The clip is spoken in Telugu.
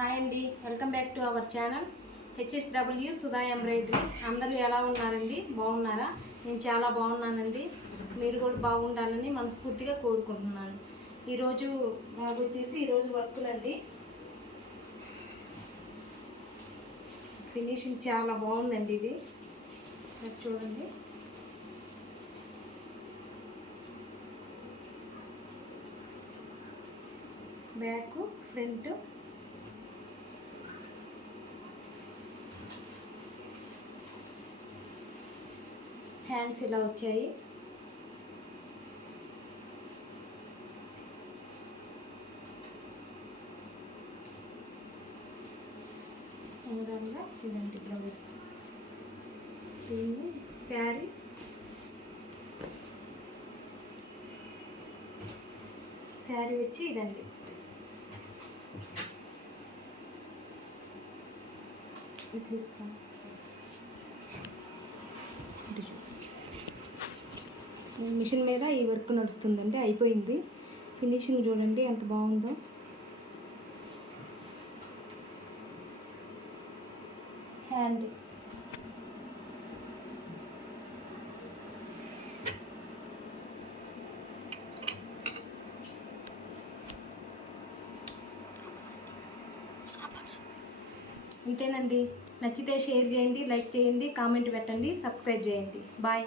హాయ్ అండి. Welcome back to our channel. HSW Sudha embroidery అందరూ ఎలా ఉన్నారండి? బాగున్నారా? నేను చాలా బాగున్నానండి. మీరు కూడా బాగుండాలని మనస్ఫూర్తిగా కోరుకుంటున్నాను. ఈరోజు మాకు వచ్చేసి ఈరోజు వర్కులండి. ఫినిషింగ్ చాలా బాగుందండి ఇది. చూడండి. Back front. హ్యాండ్స్ ఇలా వచ్చాయి. ఓవరాల్గా ఇదండి బ్లౌజ్ దీన్ని శారీ శారీ వచ్చి ఇదండి. ఇట్లా ఇస్తాను మిషన్ మీద ఈ వర్క్ నడుస్తుందంటే అయిపోయింది. ఫినిషింగ్ చూడండి ఎంత బాగుందో. హ్యాండ్. ఇంతేనండి. నచ్చితే షేర్ చేయండి లైక్ చేయండి కామెంట్ పెట్టండి సబ్స్క్రైబ్ చేయండి. బాయ్.